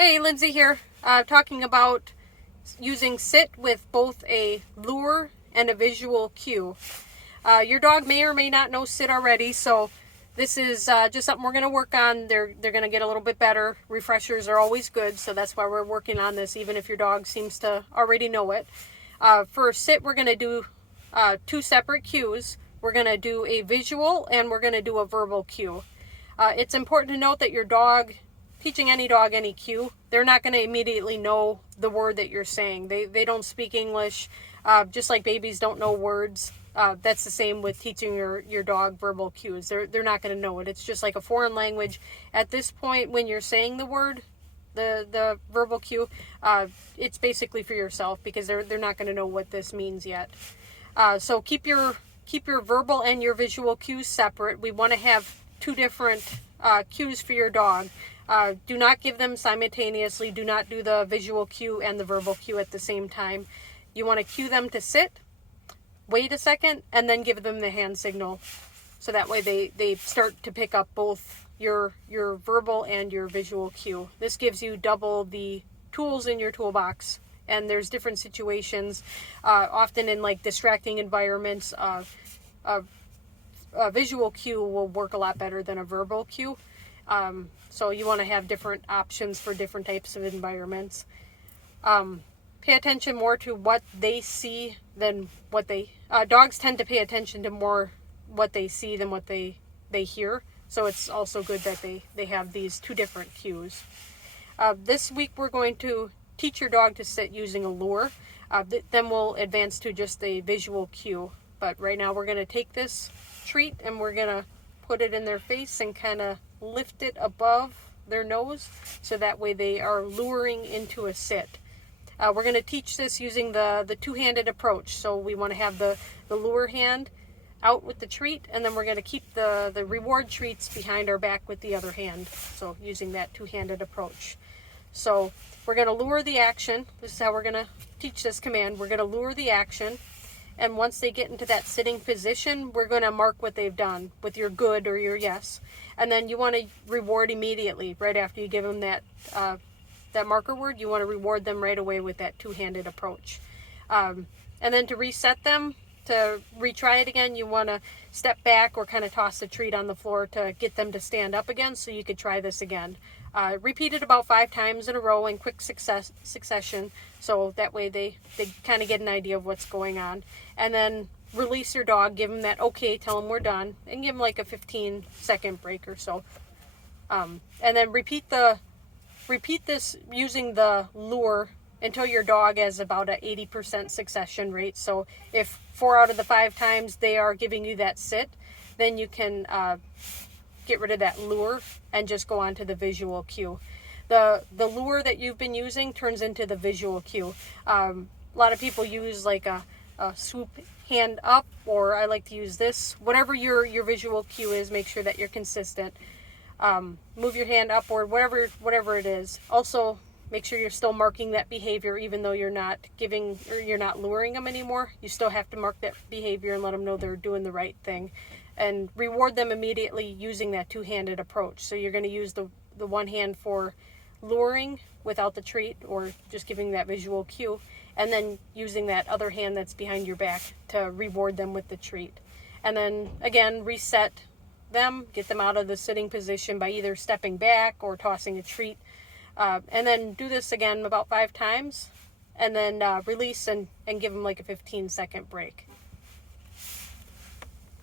Hey, Lindsay here, talking about using sit with both a lure and a visual cue. Your dog may or may not know sit already, so this is just something we're going to work on. They're going to get a little bit better. Refreshers are always good, so that's why we're working on this, even if your dog seems to already know it. For sit, we're going to do two separate cues. We're going to do a visual and we're going to do a verbal cue. It's important to note that your dog, teaching any dog any cue, they're not going to immediately know the word that you're saying. They don't speak English, just like babies don't know words. That's the same with teaching your dog verbal cues. They're not going to know it. It's just like a foreign language. At this point, when you're saying the word, the verbal cue, it's basically for yourself because they're not going to know what this means yet. So keep your verbal and your visual cues separate. We want to have two different cues for your dog. Do not give them simultaneously. Do not do the visual cue and the verbal cue at the same time. You want to cue them to sit, wait a second, and then give them the hand signal. So that way they start to pick up both your verbal and your visual cue. This gives you double the tools in your toolbox. And there's different situations, often in like distracting environments, a visual cue will work a lot better than a verbal cue. So you want to have different options for different types of environments. Pay attention more to what they see than what they... dogs tend to pay attention to more what they see than what they hear. So it's also good that they have these two different cues. This week we're going to teach your dog to sit using a lure. Then we'll advance to just a visual cue. But right now we're going to take this treat and we're going to put it in their face and kind of lift it above their nose so that way they are luring into a sit. We're going to teach this using the two-handed approach. So we want to have the lure hand out with the treat, and then we're going to keep the reward treats behind our back with the other hand. So using that two-handed approach. So we're going to lure the action. This is how we're going to teach this command. We're going to lure the action. And once they get into that sitting position, we're going to mark what they've done with your good or your yes. And then you want to reward immediately, right after you give them that marker word. You want to reward them right away with that two-handed approach. And then to reset them, to retry it again, you want to step back or kind of toss the treat on the floor to get them to stand up again so you could try this again. Repeat it about 5 times in a row in quick succession, so that way they kind of get an idea of what's going on. And then release your dog, give them that okay, tell them we're done, and give them like a 15-second break or so. And then repeat this using the lure until your dog has about an 80% succession rate. So if 4 out of the 5 times they are giving you that sit, then you can get rid of that lure and just go on to the visual cue. The lure that you've been using turns into the visual cue. A lot of people use like a swoop hand up, or I like to use this. Whatever your visual cue is, make sure that you're consistent. Move your hand upward, whatever it is. Also, make sure you're still marking that behavior even though you're not giving or you're not luring them anymore. You still have to mark that behavior and let them know they're doing the right thing. And reward them immediately using that two-handed approach. So you're going to use the one hand for luring without the treat or just giving that visual cue, and then using that other hand that's behind your back to reward them with the treat. And then again, reset them, get them out of the sitting position by either stepping back or tossing a treat. And then do this again about 5 times, and then release and give them like a 15-second break.